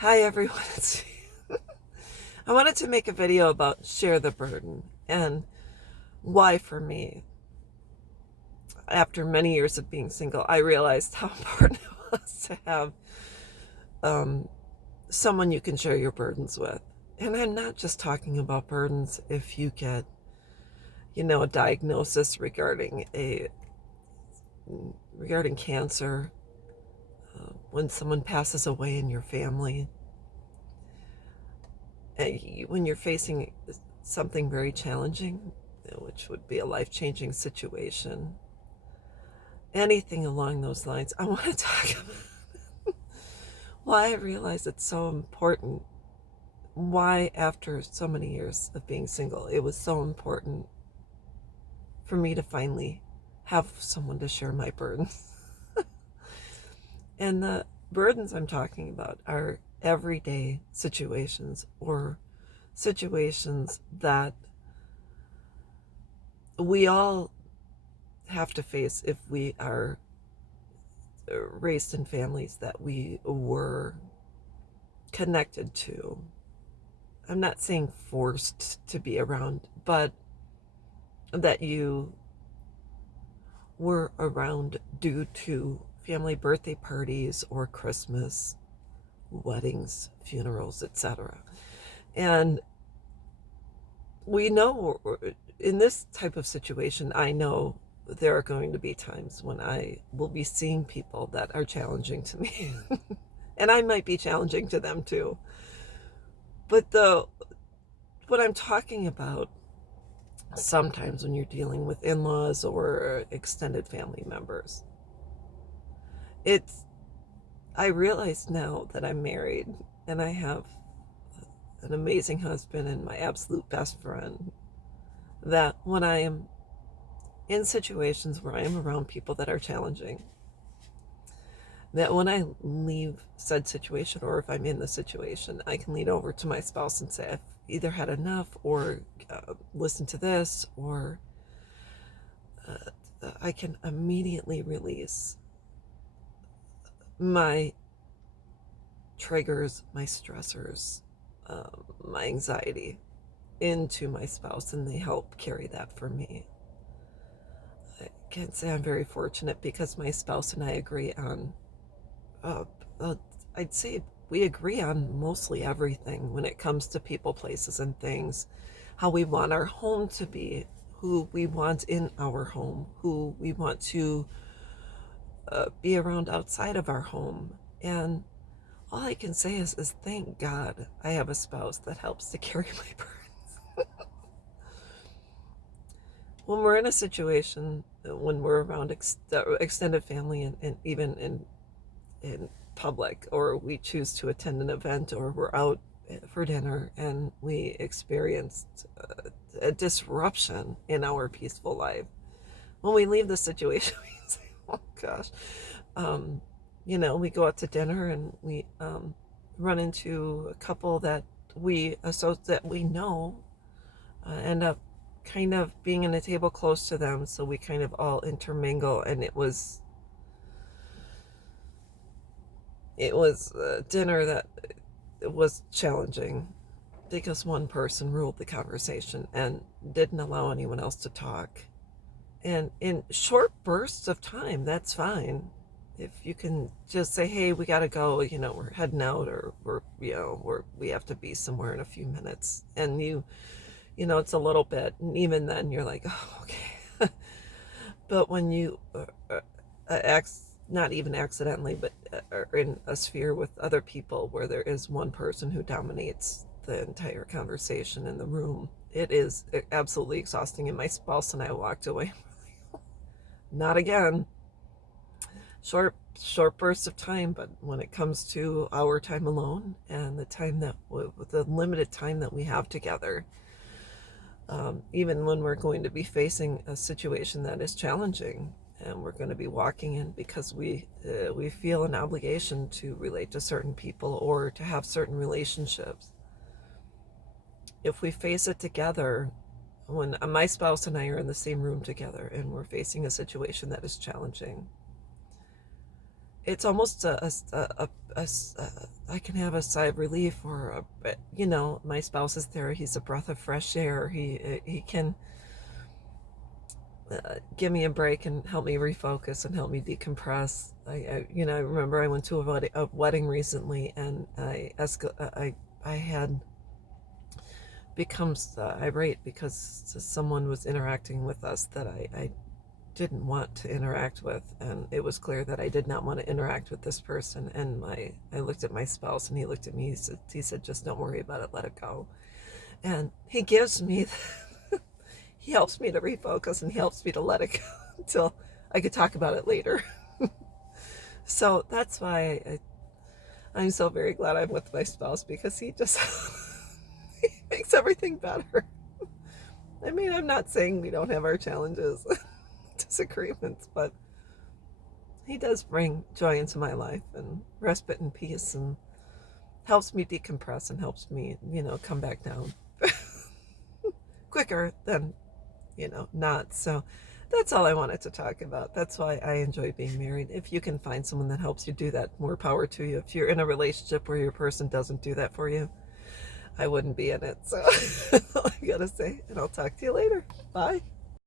Hi everyone. I wanted to make a video about share the burden and why for me, after many years of being single, I realized how important it was to have um, someone you can share your burdens with. And I'm not just talking about burdens if you get, a diagnosis regarding cancer, when someone passes away in your family, when you're facing something very challenging, which would be a life-changing situation, anything along those lines. I want to talk about why I realize it's so important. Why, after so many years of being single, it was so important for me to finally have someone to share my burdens. And the burdens I'm talking about are everyday situations, or situations that we all have to face if we are raised in families that we were connected to. I'm not saying forced to be around, but that you were around due to family birthday parties or Christmas, weddings, funerals, etc. And we know in this type of situation, I know there are going to be times when I will be seeing people that are challenging to me. And I might be challenging to them too. But what I'm talking about sometimes when you're dealing with in-laws or extended family members, it's I realize now that I'm married and I have an amazing husband and my absolute best friend, that when I am in situations where I am around people that are challenging, that when I leave said situation, or if I'm in the situation, I can lean over to my spouse and say, I've either had enough, or listen to this, or I can immediately release my triggers, my stressors, my anxiety into my spouse, and they help carry that for me. I can't say I'm very fortunate because my spouse and I agree on, uh, uh, I'd say we agree on mostly everything when it comes to people, places, and things. How we want our home to be, who we want in our home, who we want to be around outside of our home. And all I can say is thank God I have a spouse that helps to carry my burdens. When we're in a situation, when we're around extended family, and even in public, or we choose to attend an event, or we're out for dinner and we experienced a disruption in our peaceful life, when we leave the situation, we say, oh gosh, um, we go out to dinner and we run into a couple that we know, end up kind of being in a table close to them, so we kind of all intermingle, and it was a dinner that was challenging because one person ruled the conversation and didn't allow anyone else to talk. And in short bursts of time, that's fine. If you can just say, hey, we got to go, we're heading out, or we have to be somewhere in a few minutes. And it's a little bit. And even then you're like, oh, okay. But when you not even accidentally, but are in a sphere with other people where there is one person who dominates the entire conversation in the room, it is absolutely exhausting. And my spouse and I walked away. Not again. Short bursts of time, but when it comes to our time alone and the limited time that we have together, even when we're going to be facing a situation that is challenging, and we're going to be walking in because we feel an obligation to relate to certain people or to have certain relationships. If we face it together, when my spouse and I are in the same room together and we're facing a situation that is challenging, it's almost I can have a sigh of relief, or you know, my spouse is there. He's a breath of fresh air. He can give me a break and help me refocus and help me decompress. You know, I remember I went to a wedding recently, and I had become irate because someone was interacting with us that I didn't want to interact with, and it was clear that I did not want to interact with this person. And I looked at my spouse, and he looked at me. He said, "Just don't worry about it. Let it go." And he gives me, he helps me to refocus, and he helps me to let it go until I could talk about it later. So that's why I'm so very glad I'm with my spouse, because he just he makes everything better. I mean, I'm not saying we don't have our challenges, disagreements, but he does bring joy into my life and respite and peace, and helps me decompress and helps me, you know, come back down quicker than, you know, not. So that's all I wanted to talk about. That's why I enjoy being married. If you can find someone that helps you do that, more power to you. If you're in a relationship where your person doesn't do that for you, I wouldn't be in it. So that's all I gotta say, and I'll talk to you later. Bye.